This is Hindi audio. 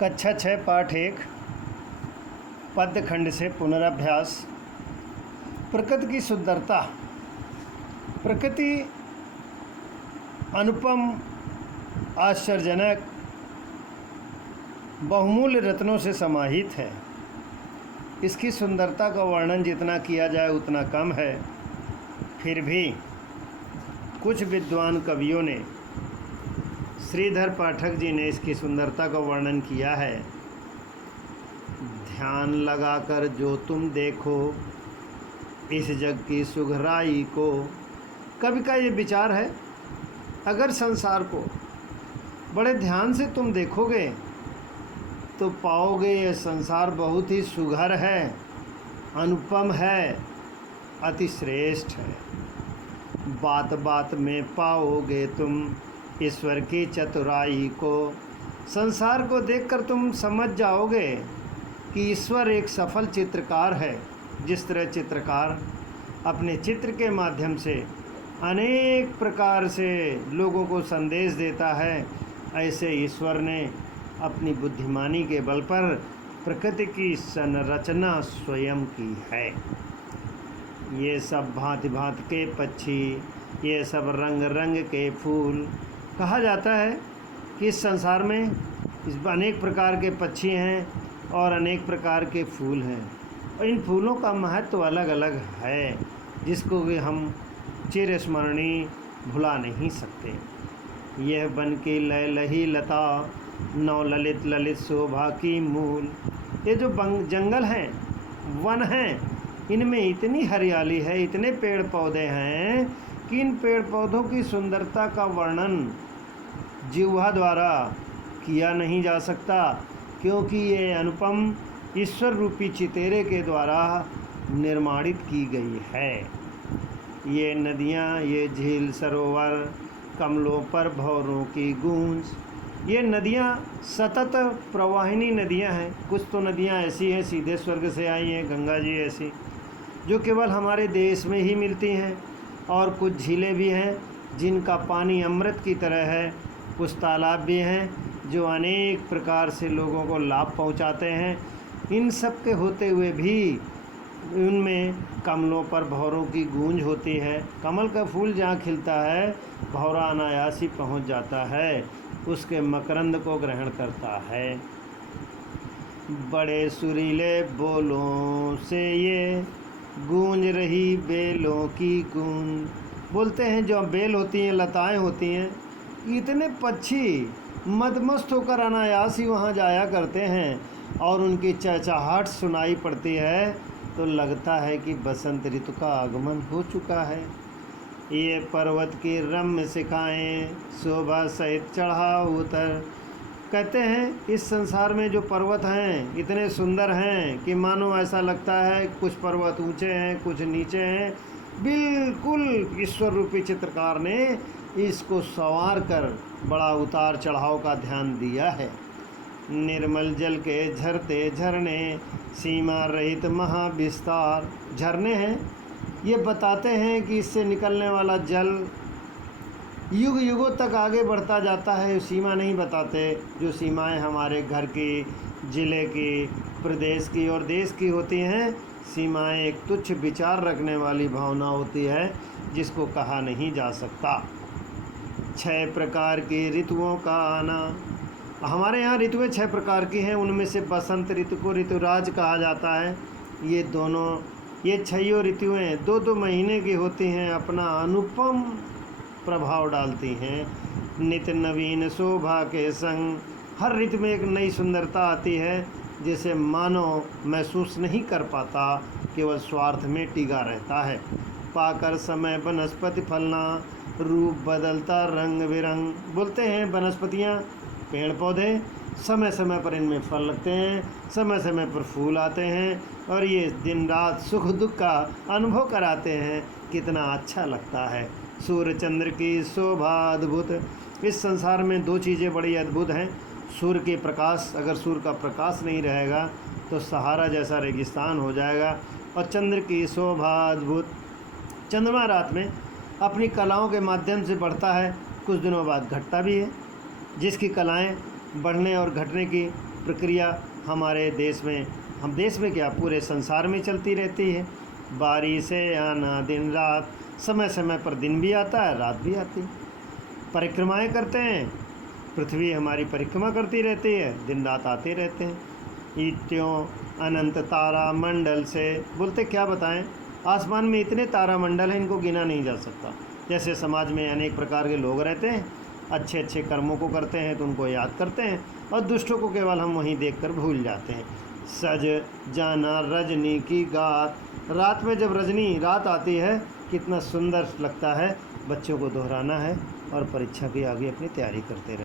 कक्षा 6 पाठ 1 पद्य खंड से पुनराभ्यास। प्रकृति की सुंदरता। प्रकृति अनुपम, आश्चर्यजनक, बहुमूल्य रत्नों से समाहित है। इसकी सुंदरता का वर्णन जितना किया जाए उतना कम है। फिर भी कुछ विद्वान कवियों ने, श्रीधर पाठक जी ने इसकी सुंदरता का वर्णन किया है। ध्यान लगाकर जो तुम देखो इस जग की सुघराई को। कवि का ये विचार है, अगर संसार को बड़े ध्यान से तुम देखोगे तो पाओगे ये संसार बहुत ही सुघर है, अनुपम है, अति श्रेष्ठ है। बात बात में पाओगे तुम ईश्वर की चतुराई को। संसार को देखकर तुम समझ जाओगे कि ईश्वर एक सफल चित्रकार है। जिस तरह चित्रकार अपने चित्र के माध्यम से अनेक प्रकार से लोगों को संदेश देता है, ऐसे ईश्वर ने अपनी बुद्धिमानी के बल पर प्रकृति की संरचना स्वयं की है। ये सब भांति भांति के पक्षी, ये सब रंग रंग के फूल। कहा जाता है कि इस संसार में अनेक प्रकार के पक्षी हैं और अनेक प्रकार के फूल हैं, और इन फूलों का महत्व तो अलग अलग है, जिसको भी हम चिरस्मरणीय भुला नहीं सकते। यह बन के लय लही लता, नौ ललित ललित शोभा की मूल। ये जो जंगल हैं, वन हैं, इनमें इतनी हरियाली है, इतने पेड़ पौधे हैं कि इन पेड़ पौधों की सुंदरता का वर्णन जिह्वा द्वारा किया नहीं जा सकता, क्योंकि ये अनुपम ईश्वर रूपी चितेरे के द्वारा निर्माणित की गई है। ये नदियाँ, ये झील, सरोवर, कमलों पर भंवरों की गूंज। ये नदियाँ सतत प्रवाहिनी नदियाँ हैं। कुछ तो नदियाँ ऐसी हैं सीधे स्वर्ग से आई हैं, गंगा जी ऐसी, जो केवल हमारे देश में ही मिलती हैं, और कुछ झीलें भी हैं जिनका पानी अमृत की तरह है। कुछ तालाब भी हैं जो अनेक प्रकार से लोगों को लाभ पहुंचाते हैं। इन सब के होते हुए भी उनमें कमलों पर भंवरों की गूंज होती है। कमल का फूल जहाँ खिलता है, भंवरा अनायास ही पहुँच जाता है, उसके मकरंद को ग्रहण करता है। बड़े सुरीले बोलों से ये गूंज रही बेलों की गूंज। बोलते हैं जो बेल होती हैं, लताएं होती हैं, इतने पक्षी मदमस्त होकर अनायास ही वहाँ जाया करते हैं, और उनकी चहचहाहट सुनाई पड़ती है तो लगता है कि बसंत ऋतु का आगमन हो चुका है। ये पर्वत की रम्य शिखाएँ शोभा सहित चढ़ा उतर। कहते हैं इस संसार में जो पर्वत हैं इतने सुंदर हैं कि मानो ऐसा लगता है कुछ पर्वत ऊंचे हैं, कुछ नीचे हैं। बिल्कुल ईश्वर रूपी चित्रकार ने इसको संवार कर बड़ा उतार चढ़ाव का ध्यान दिया है। निर्मल जल के झरते झरने, सीमा रहित महाविस्तार। झरने हैं, ये बताते हैं कि इससे निकलने वाला जल युग युगों तक आगे बढ़ता जाता है। सीमा नहीं बताते। जो सीमाएं हमारे घर की, ज़िले की, प्रदेश की और देश की होती हैं, सीमाएं एक तुच्छ विचार रखने वाली भावना होती है, जिसको कहा नहीं जा सकता। 6 प्रकार की ऋतुओं का आना। हमारे यहाँ ऋतुएं 6 प्रकार की हैं। उनमें से बसंत ऋतु को ऋतुराज कहा जाता है। ये छह ऋतुएं 2-2 महीने की होती हैं, अपना अनुपम प्रभाव डालती हैं। नित्य नवीन शोभा के संग हर ऋतु में एक नई सुंदरता आती है, जिसे मानव महसूस नहीं कर पाता, केवल स्वार्थ में टिका रहता है। पाकर समय वनस्पति फलना, रूप बदलता रंग बिरंग। बोलते हैं वनस्पतियाँ, पेड़ पौधे, समय समय पर इनमें फल लगते हैं, समय समय पर फूल आते हैं, और ये दिन रात सुख दुख का अनुभव कराते हैं। कितना अच्छा लगता है। सूर्य चंद्र की शोभा अद्भुत। इस संसार में 2 चीज़ें बड़ी अद्भुत हैं। सूर्य के प्रकाश, अगर सूर्य का प्रकाश नहीं रहेगा तो सहारा जैसा रेगिस्तान हो जाएगा। और चंद्र की शोभा अद्भुत। चंद्रमा रात में अपनी कलाओं के माध्यम से बढ़ता है, कुछ दिनों बाद घटता भी है। जिसकी कलाएं बढ़ने और घटने की प्रक्रिया हमारे देश में, हम देश में क्या पूरे संसार में चलती रहती है। बारिशें आना दिन रात, समय समय पर दिन भी आता है रात भी आती है। परिक्रमाएं करते हैं, पृथ्वी हमारी परिक्रमा करती रहती है, दिन रात आते रहते हैं। इत्यों अनंत तारा मंडल से, बोलते क्या बताएं, आसमान में इतने तारा मंडल हैं, इनको गिना नहीं जा सकता। जैसे समाज में अनेक प्रकार के लोग रहते हैं, अच्छे अच्छे कर्मों को करते हैं तो उनको याद करते हैं, और दुष्टों को केवल हम वहीं देखकर भूल जाते हैं। सज जाना रजनी की गात, रात में जब रजनी रात आती है कितना सुंदर लगता है। बच्चों को दोहराना है और परीक्षा की आगे अपनी तैयारी करते रहे।